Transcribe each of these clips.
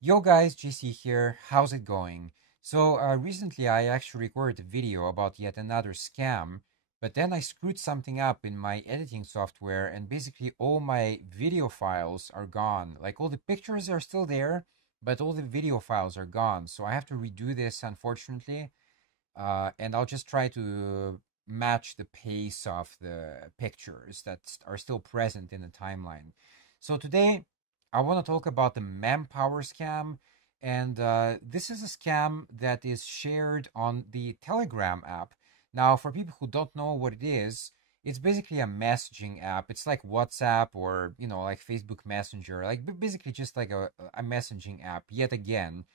Yo guys, GC here. How's it going? So recently I actually recorded a video about yet another scam, but then I screwed something up in my editing software and basically all my video files are gone. Like all the pictures are still there, but all the video files are gone. So I have to redo this unfortunately. And I'll just try to match the pace of the pictures that are still present in the timeline. So today, I want to talk about the Manpower scam, and this is a scam that is shared on the Telegram app. Now, for people who don't know what it is, it's basically a messaging app. It's like WhatsApp or like Facebook Messenger, like basically just like a messaging app. Yet again,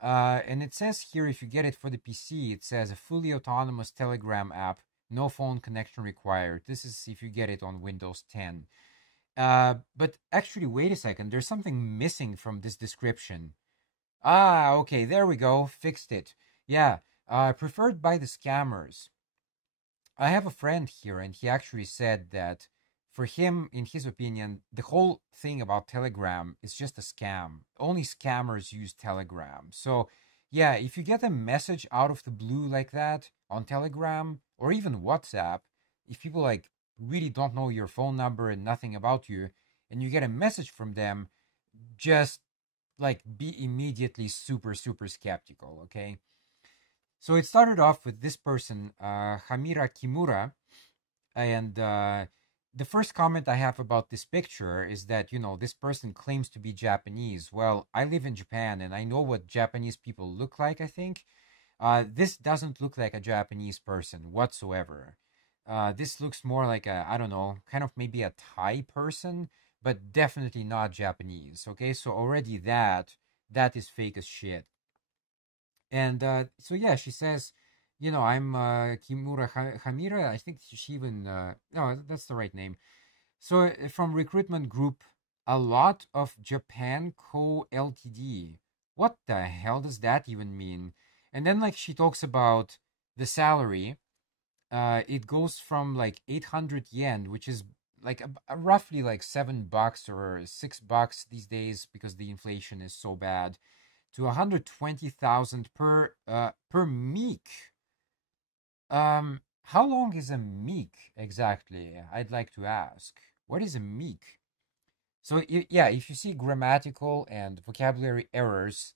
and it says here, if you get it for the PC, it says a fully autonomous Telegram app, no phone connection required. This is if you get it on Windows 10. But actually, wait a second. There's something missing from this description. Ah, okay, there we go. Fixed it. Yeah, preferred by the scammers. I have a friend here, and he actually said that for him, in his opinion, the whole thing about Telegram is just a scam. Only scammers use Telegram. So, yeah, if you get a message out of the blue like that on Telegram or even WhatsApp, if people like really don't know your phone number and nothing about you, and you get a message from them, just like be immediately super, super skeptical, okay? So it started off with this person, Hamira Kimura, and the first comment I have about this picture is that, this person claims to be Japanese. Well, I live in Japan and I know what Japanese people look like, I think. This doesn't look like a Japanese person whatsoever. This looks more like I don't know, kind of maybe a Thai person, but definitely not Japanese. Okay, so already that is fake as shit. And so yeah, she says, I'm Kimura Hamira. I think she even no, that's the right name. So from recruitment group, a lot of Japan Co Ltd. What the hell does that even mean? And then like she talks about the salary. It goes from like 800 yen, which is like roughly like $7 or $6 these days because the inflation is so bad, to 120,000 per meek. How long is a meek exactly? I'd like to ask. What is a meek? So yeah, if you see grammatical and vocabulary errors,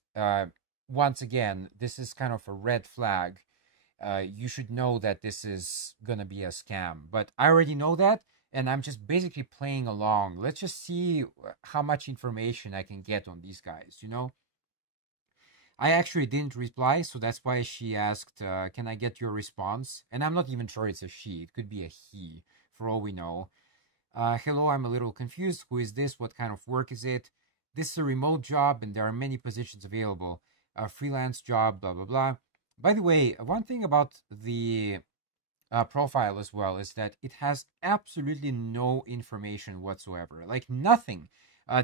once again, this is kind of a red flag. You should know that this is gonna be a scam. But I already know that, and I'm just basically playing along. Let's just see how much information I can get on these guys. I actually didn't reply, so that's why she asked, can I get your response? And I'm not even sure it's a she. It could be a he, for all we know. Hello, I'm a little confused. Who is this? What kind of work is it? This is a remote job, and there are many positions available. A freelance job, blah, blah, blah. By the way, one thing about the profile as well is that it has absolutely no information whatsoever. Like nothing.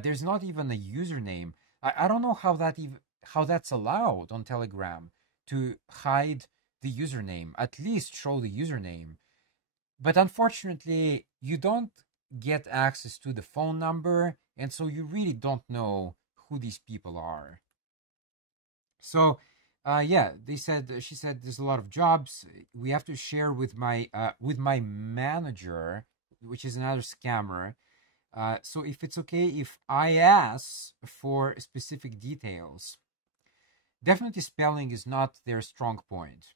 There's not even a username. I don't know how that's allowed on Telegram to hide the username. At least show the username. But unfortunately, you don't get access to the phone number, and so you really don't know who these people are. So, yeah, she said there's a lot of jobs. We have to share with my manager, which is another scammer. So if it's okay if I ask for specific details, definitely spelling is not their strong point.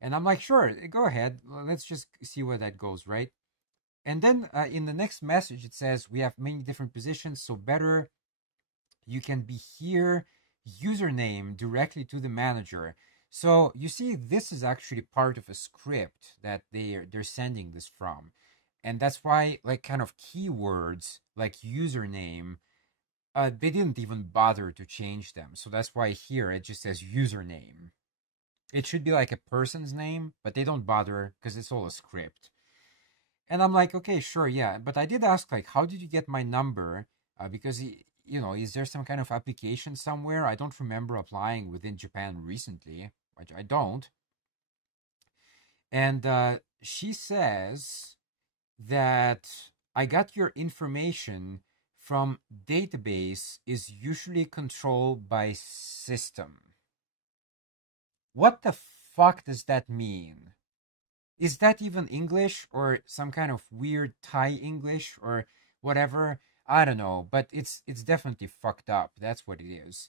And I'm like, sure, go ahead. Let's just see where that goes, right? And then in the next message, it says we have many different positions, so better you can be here username directly to the manager. So you see, this is actually part of a script that they're sending this from, and that's why like kind of keywords like username, they didn't even bother to change them. So that's why here it just says username. It should be like a person's name, but they don't bother because it's all a script. And I'm like, okay, sure, yeah. But I did ask, like, how did you get my number? Because, is there some kind of application somewhere? I don't remember applying within Japan recently, which I don't. And she says that I got your information from database is usually controlled by system. What the fuck does that mean? Is that even English or some kind of weird Thai English or whatever? I don't know, but it's definitely fucked up. That's what it is.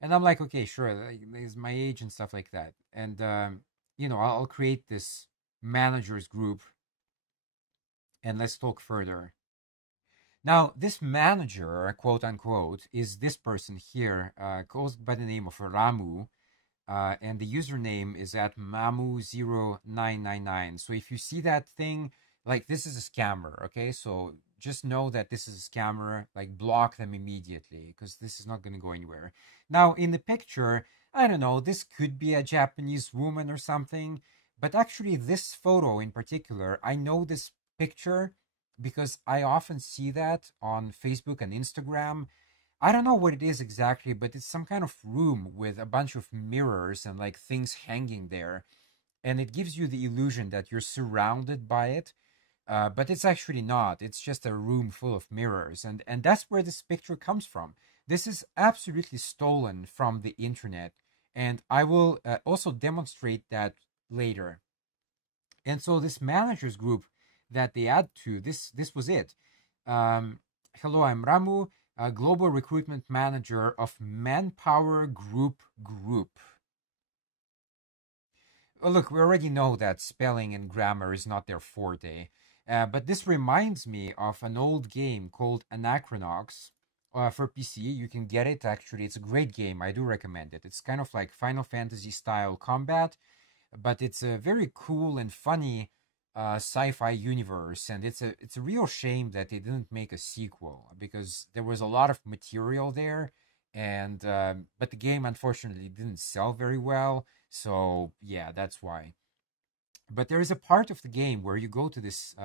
And I'm like, okay, sure, like, there's my age and stuff like that. And I'll create this managers group and let's talk further. Now, this manager, quote unquote, is this person here, goes by the name of Ramu, and the username is at mamu0999. So if you see that thing, like, this is a scammer, okay? So just know that this is a scammer, like, block them immediately because this is not going to go anywhere. Now, in the picture, I don't know, this could be a Japanese woman or something, but actually this photo in particular, I know this picture because I often see that on Facebook and Instagram. I don't know what it is exactly, but it's some kind of room with a bunch of mirrors and like things hanging there. And it gives you the illusion that you're surrounded by it. But it's actually not. It's just a room full of mirrors. And that's where this picture comes from. This is absolutely stolen from the internet. And I will also demonstrate that later. And so this managers group that they add to, this was it. Hello, I'm Ramu, a global recruitment manager of Manpower Group. Oh, look, we already know that spelling and grammar is not their forte. But this reminds me of an old game called Anachronox for PC. You can get it, actually. It's a great game. I do recommend it. It's kind of like Final Fantasy style combat, but it's a very cool and funny sci-fi universe, and it's a real shame that they didn't make a sequel because there was a lot of material there, and but the game unfortunately didn't sell very well. So yeah, that's why. But there is a part of the game where you go to this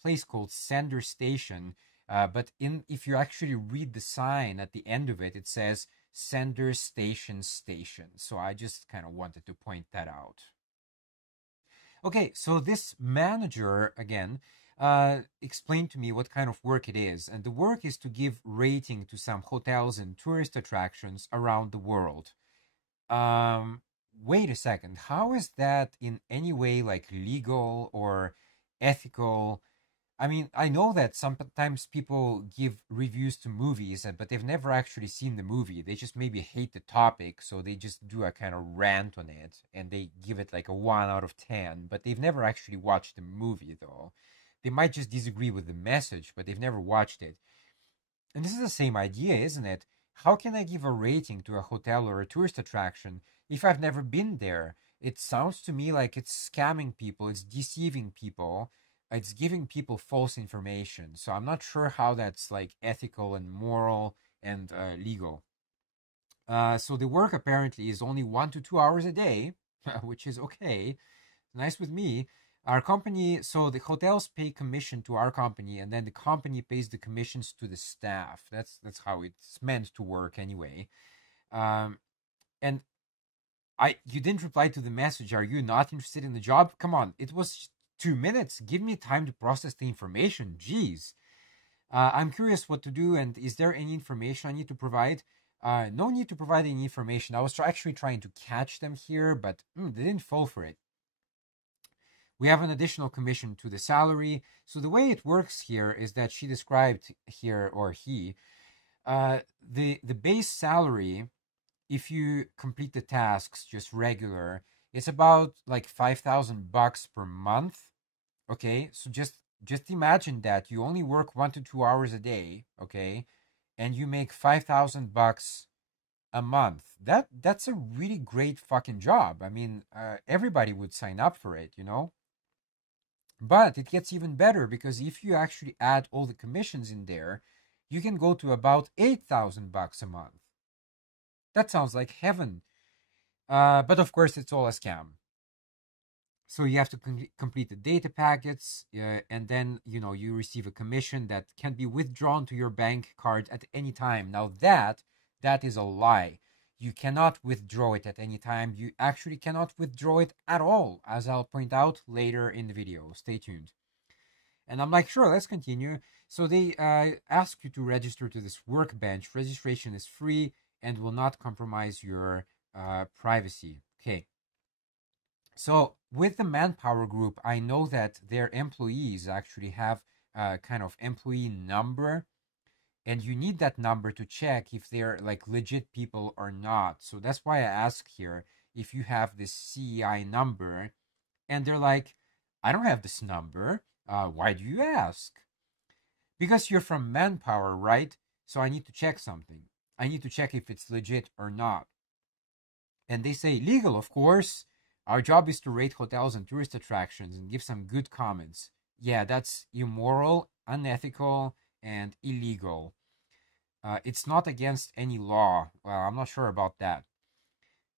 place called Sender Station. But in if you actually read the sign at the end of it, it says Sender Station Station. So I just kind of wanted to point that out. Okay, so this manager, again, explained to me what kind of work it is. And the work is to give rating to some hotels and tourist attractions around the world. Um, Wait a second. How is that in any way like legal or ethical? I mean, I know that sometimes people give reviews to movies, but they've never actually seen the movie. They just maybe hate the topic, so they just do a kind of rant on it and they give it like a 1 out of 10, but they've never actually watched the movie, though. They might just disagree with the message, but they've never watched it. And this is the same idea, isn't it? How can I give a rating to a hotel or a tourist attraction if I've never been there? It sounds to me like it's scamming people, it's deceiving people, it's giving people false information. So I'm not sure how that's like ethical and moral and legal. So the work apparently is only 1 to 2 hours a day, which is okay. Nice with me. Our company, so the hotels pay commission to our company, and then the company pays the commissions to the staff. That's how it's meant to work anyway. Um, and you didn't reply to the message. Are you not interested in the job? Come on, it was 2 minutes. Give me time to process the information. Jeez. I'm curious what to do, and is there any information I need to provide? No need to provide any information. I was actually trying to catch them here, but they didn't fall for it. We have an additional commission to the salary. So the way it works here is that she described here, or he, the base salary, if you complete the tasks just regular, it's about like $5,000 per month. Okay, so just imagine that you only work 1 to 2 hours a day, okay, and you make $5,000 a month. That's a really great fucking job. I mean, everybody would sign up for it, you know. But it gets even better because if you actually add all the commissions in there, you can go to about $8,000 a month. That sounds like heaven. But of course, it's all a scam. So you have to complete the data packets, and then you receive a commission that can be withdrawn to your bank card at any time. Now that is a lie. You cannot withdraw it at any time. You actually cannot withdraw it at all, as I'll point out later in the video. Stay tuned. And I'm like, sure, let's continue. So they ask you to register to this workbench. Registration is free and will not compromise your privacy. Okay. So with the Manpower group, I know that their employees actually have a kind of employee number, and you need that number to check if they're like legit people or not. So that's why I ask here if you have this CEI number, and they're like, I don't have this number. Why do you ask? Because you're from Manpower, right? So I need to check something. I need to check if it's legit or not. And they say, legal, of course. Our job is to rate hotels and tourist attractions and give some good comments. Yeah, that's immoral, unethical, and illegal. It's not against any law. Well, I'm not sure about that.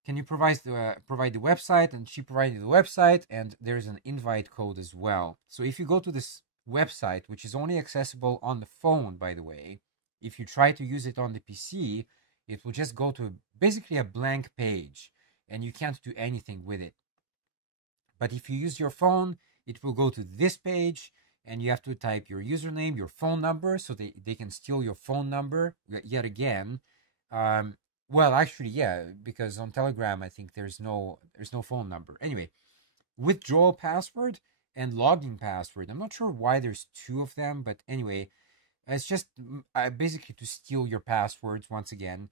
Can you provide the website? And she provided the website, and there's an invite code as well. So if you go to this website, which is only accessible on the phone, by the way, if you try to use it on the PC, it will just go to basically a blank page, and you can't do anything with it. But if you use your phone, it will go to this page, and you have to type your username, your phone number, so they can steal your phone number yet again. Well, actually, yeah, because on Telegram, I think there's no phone number. Anyway, withdrawal password and login password. I'm not sure why there's two of them, but anyway, it's just basically to steal your passwords once again.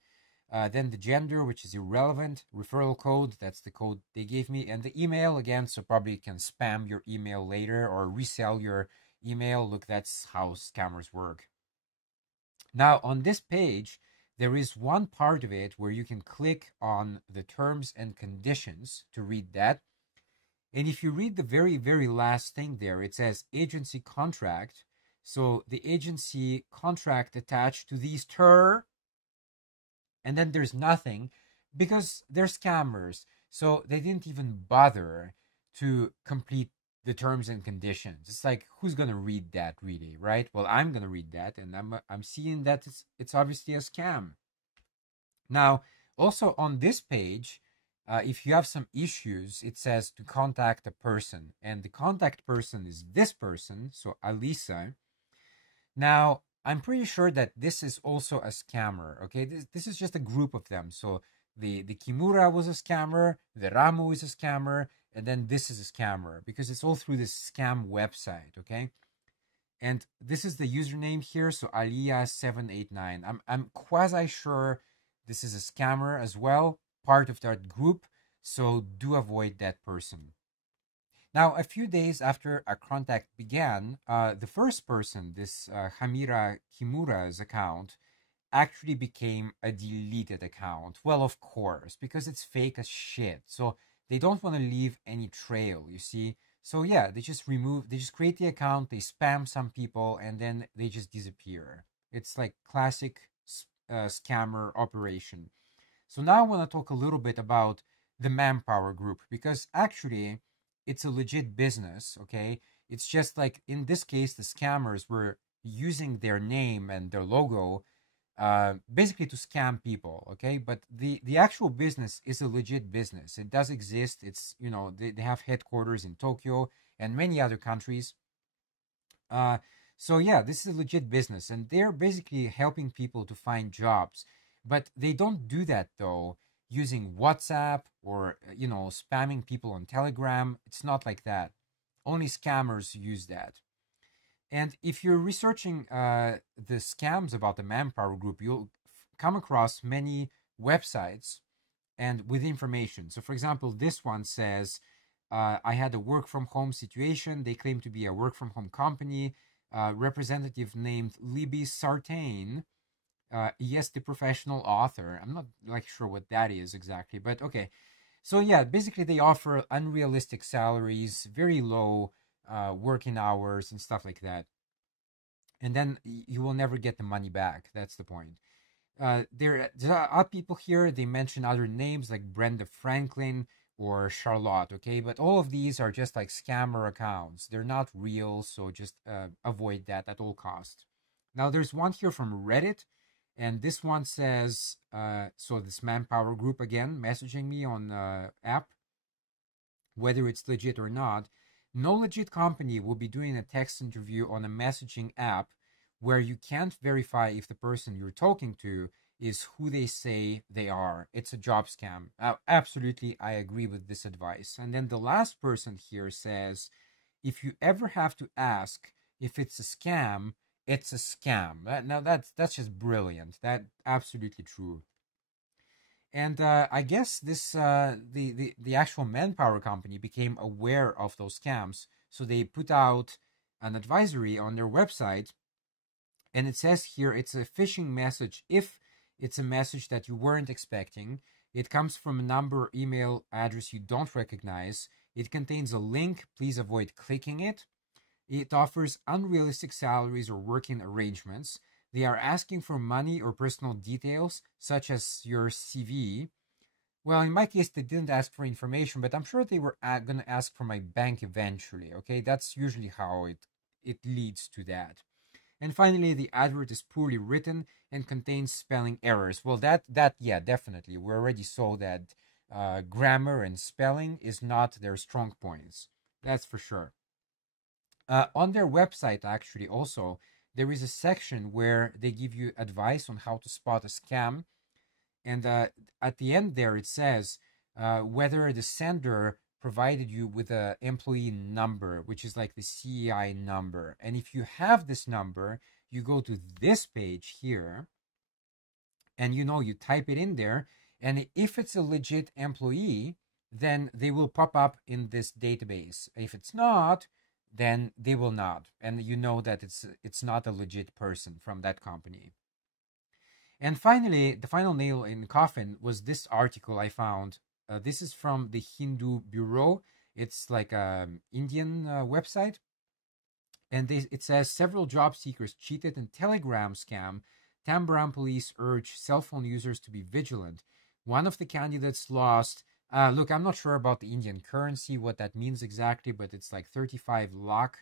Then the gender, which is irrelevant. Referral code, that's the code they gave me. And the email, again, so probably you can spam your email later or resell your email. Look, that's how scammers work. Now, on this page, there is one part of it where you can click on the terms and conditions to read that. And if you read the very, very last thing there, it says agency contract. So the agency contract attached to these terms, and then there's nothing because they're scammers. So they didn't even bother to complete the terms and conditions. It's like, who's gonna read that really, right? Well, I'm gonna read that, and I'm seeing that it's obviously a scam. Now, also on this page, if you have some issues, it says to contact a person, and the contact person is this person, so Alisa. Now, I'm pretty sure that this is also a scammer. Okay, this is just a group of them. So the Kimura was a scammer, the Ramu is a scammer, and then this is a scammer because it's all through this scam website. Okay, and this is the username here. So Alia789. I'm quasi sure this is a scammer as well, part of that group. So do avoid that person. Now, a few days after our contact began, the first person, this Hamira Kimura's account, actually became a deleted account. Well, of course, because it's fake as shit. So they don't want to leave any trail, you see. So yeah, they just create the account, they spam some people, and then they just disappear. It's like classic scammer operation. So now I want to talk a little bit about the Manpower group because actually it's a legit business, okay? It's just like in this case, the scammers were using their name and their logo basically to scam people, okay? But the actual business is a legit business. It does exist. It's, you know, they have headquarters in Tokyo and many other countries. So yeah, this is a legit business, and they're basically helping people to find jobs. But they don't do that though using WhatsApp or you know spamming people on Telegram. It's not like that. Only scammers use that. And if you're researching the scams about the Manpower Group, you'll come across many websites and with information. So, for example, this one says, I had a work from home situation. They claim to be a work from home company. Representative named Libby Sartain. Yes, the professional author. I'm not like sure what that is exactly, but okay. So yeah, basically they offer unrealistic salaries, very low working hours and stuff like that. And then you will never get the money back. That's the point. There are people here. They mention other names like Brenda Franklin or Charlotte. Okay, but all of these are just like scammer accounts. They're not real, so just avoid that at all costs. Now there's one here from Reddit, and this one says, so this Manpower group again messaging me on app, whether it's legit or not. No legit company will be doing a text interview on a messaging app where you can't verify if the person you're talking to is who they say they are. It's a job scam. Absolutely, I agree with this advice. And then the last person here says, if you ever have to ask if it's a scam, it's a scam. Now that's just brilliant. That absolutely true. And I guess this the actual Manpower company became aware of those scams, so they put out an advisory on their website, and it says here it's a phishing message if it's a message that you weren't expecting. It comes from a number or email address you don't recognize. It contains a link. Please avoid clicking it. It offers unrealistic salaries or working arrangements. They are asking for money or personal details, such as your CV. Well, in my case, they didn't ask for information, but I'm sure they were going to ask for my bank eventually. Okay, that's usually how it leads to that. And finally, the advert is poorly written and contains spelling errors. Well, yeah, definitely. We already saw that grammar and spelling is not their strong points. That's for sure. On their website, actually, also, there is a section where they give you advice on how to spot a scam. And at the end there, it says whether the sender provided you with an employee number, which is like the CEI number. And if you have this number, you go to this page here and you type it in there. And if it's a legit employee, then they will pop up in this database. If it's not, then they will not. And you know that it's not a legit person from that company. And finally, the final nail in the coffin was this article I found. This is from the Hindu Bureau. It's like an Indian website. And it says several job seekers cheated in Telegram scam. Tambaram police urge cell phone users to be vigilant. One of the candidates lost. Look, I'm not sure about the Indian currency, what that means exactly, but it's like 35 lakh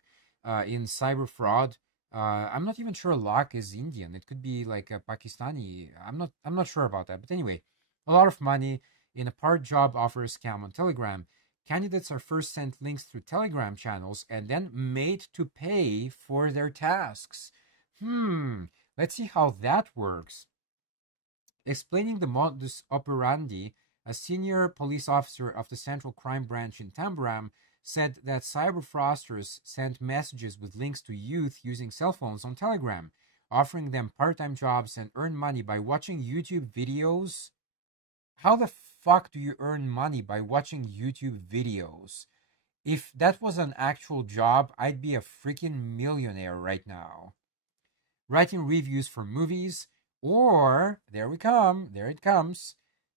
in cyber fraud. I'm not even sure lakh is Indian. It could be like a Pakistani. I'm not sure about that. But anyway, a lot of money in a part job offer scam on Telegram. Candidates are first sent links through Telegram channels and then made to pay for their tasks. Let's see how that works. Explaining the modus operandi, a senior police officer of the Central Crime Branch in Tambaram said that cyber fraudsters sent messages with links to youth using cell phones on Telegram, offering them part-time jobs and earn money by watching YouTube videos. How the fuck do you earn money by watching YouTube videos? If that was an actual job, I'd be a freaking millionaire right now. Writing reviews for movies, or there it comes,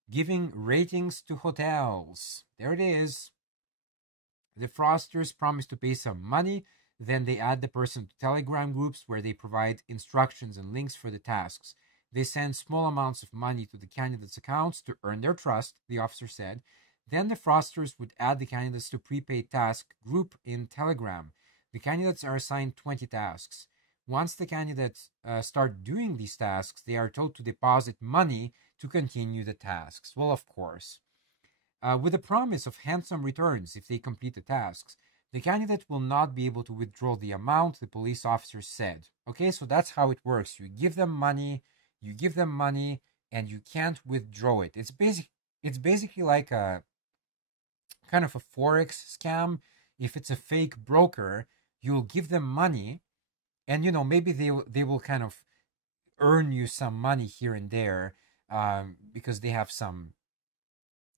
giving ratings to hotels. There it is. The fraudsters promise to pay some money, then they add the person to Telegram groups where they provide instructions and links for the tasks. They send small amounts of money to the candidates' accounts to earn their trust, the officer said. Then the fraudsters would add the candidates to prepaid task group in Telegram. The candidates are assigned 20 tasks. Once the candidates start doing these tasks, they are told to deposit money to continue the tasks. Well, of course. With the promise of handsome returns if they complete the tasks, the candidate will not be able to withdraw the amount, the police officer said. Okay, so that's how it works. You give them money, and you can't withdraw it. It's basically like a kind of a forex scam. If it's a fake broker, you'll give them money, and maybe they will kind of earn you some money here and there, because they have some,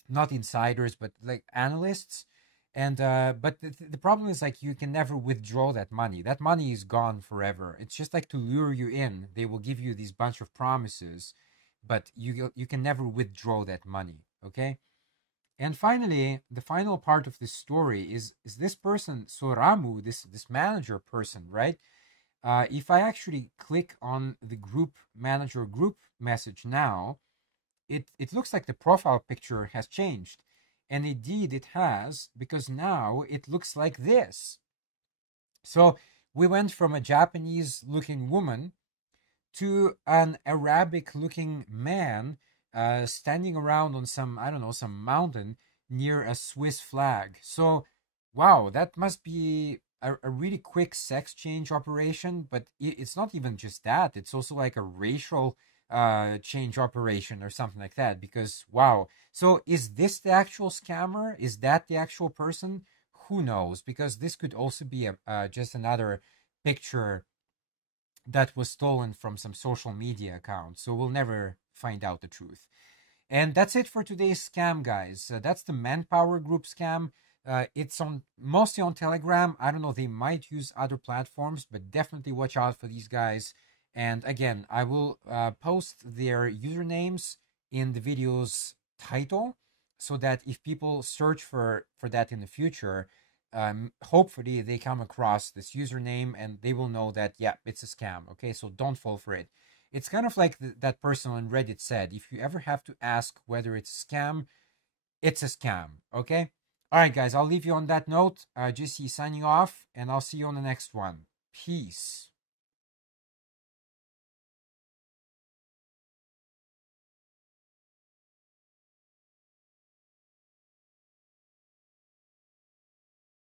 not insiders but like analysts, and but the problem is, like, you can never withdraw that money. That money is gone forever. It's just like to lure you in. They will give you these bunch of promises, but you can never withdraw that money. Okay. And finally, the final part of this story is this person, Soramu, this manager person, right? If I actually click on the group manager group message now, it looks like the profile picture has changed. And indeed it has, because now it looks like this. So we went from a Japanese looking woman to an Arabic looking man standing around on some, I don't know, some mountain near a Swiss flag. So Wow, that must be a really quick sex change operation, but it's not even just that. It's also like a racial change operation or something like that. Because wow, so is this the actual scammer? Is that the actual person? Who knows? Because this could also be a just another picture that was stolen from some social media account. So we'll never find out the truth. And that's it for today's scam, guys. That's the Manpower Group scam. It's on mostly on Telegram. I don't know, they might use other platforms, but definitely watch out for these guys. And again, I will post their usernames in the video's title so that if people search for that in the future, hopefully they come across this username and they will know that, yeah, it's a scam. Okay, so don't fall for it. It's kind of like that person on Reddit said, if you ever have to ask whether it's a scam, it's a scam. Okay? All right, guys, I'll leave you on that note. JC signing off, and I'll see you on the next one. Peace.